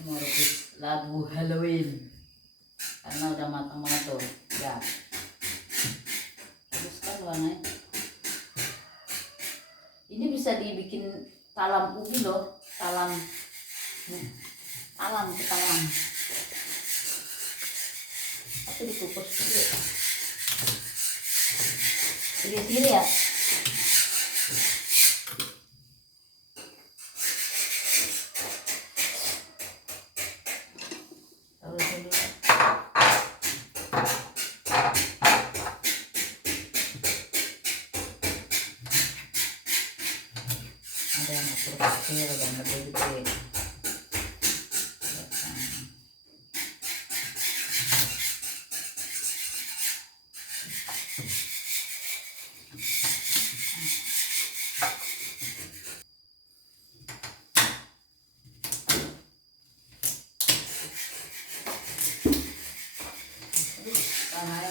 Ini mau rebus labu Halloween karena udah matang banget tuh ya. Rebuskan warnanya. Ini bisa dibikin talam ubi loh, talam ke talam. Tapi dikukus dulu. Sini ya. Ada yang kecil dan gede-gede. Tanah